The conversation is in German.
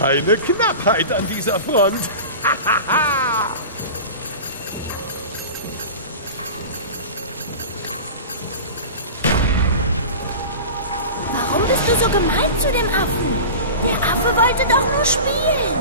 Keine Knappheit an dieser Front. Warum bist du so gemein zu dem Affen? Der Affe wollte doch nur spielen.